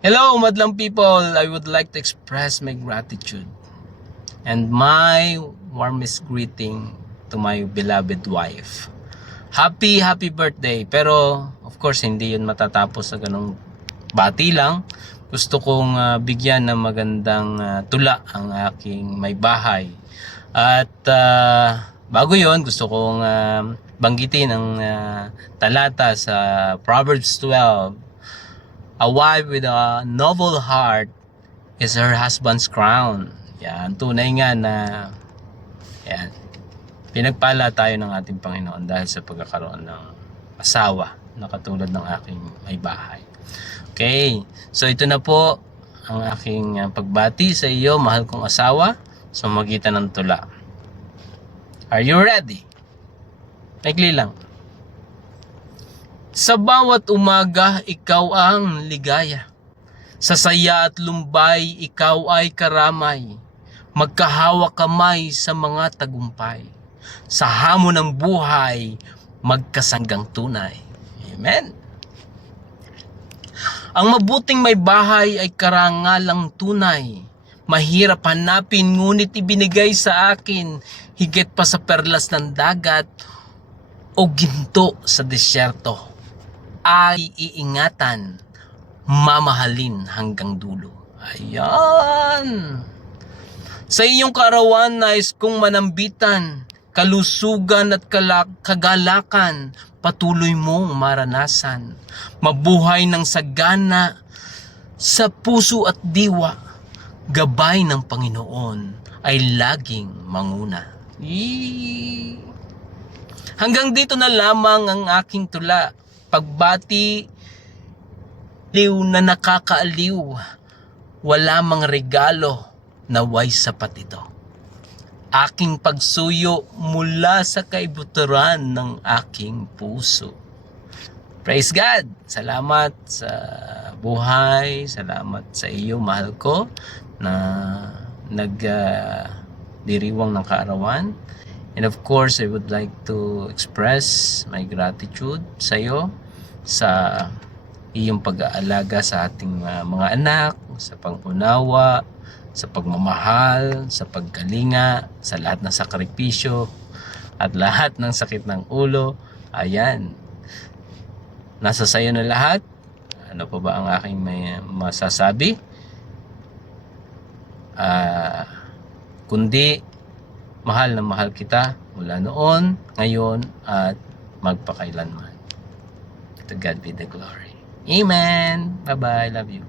Hello, madlang people. I would like to express my gratitude and my warmest greeting to my beloved wife. Happy birthday. Pero of course, hindi yun matatapos sa ganong bati lang. Gusto kong bigyan ng magandang tula ang aking may bahay. At bago yon, gusto kong banggitin ang talata sa Proverbs 12. A wife with a noble heart is her husband's crown. Yan, tunay nga na yan, pinagpala tayo ng ating Panginoon dahil sa pagkakaroon ng asawa na katulad ng aking may bahay. Okay, so ito na po ang aking pagbati sa iyo, mahal kong asawa, sa magitan ng tula. Are you ready? Maikli lang. Sa bawat umaga, ikaw ang ligaya. Sa saya at lumbay, ikaw ay karamay. Magkahawak kamay sa mga tagumpay. Sa hamon ng buhay, magkasanggang tunay. Amen. Ang mabuting may bahay ay karangalang tunay. Mahirap hanapin ngunit ibinigay sa akin, higit pa sa perlas ng dagat o ginto sa desyerto. Ay iingatan, mamahalin hanggang dulo. Ayan. Sa iyong kaarawan, nais kong manambitan, kalusugan at kagalakan, patuloy mong maranasan. Mabuhay ng sagana sa puso at diwa, gabay ng Panginoon ay laging manguna. Hanggang dito na lamang ang aking tula. Pagbati liw na nakakaaliw, wala mang regalo na way sapat ito. Aking pagsuyo mula sa kaibuturan ng aking puso. Praise God! Salamat sa buhay, salamat sa iyo, mahal ko, na nagdiriwang ng kaarawan. And of course, I would like to express my gratitude sa iyo sa iyong pag-aalaga sa ating mga anak, sa pag-unawa, sa pagmamahal, sa pagkalinga, sa lahat ng sakripisyo at lahat ng sakit ng ulo. Ayan. Nasa sayo na lahat. Ano pa ba ang aking may masasabi? Kundi mahal na mahal kita mula noon, ngayon, at magpakailanman. To God be the glory. Amen. Bye-bye. Love you.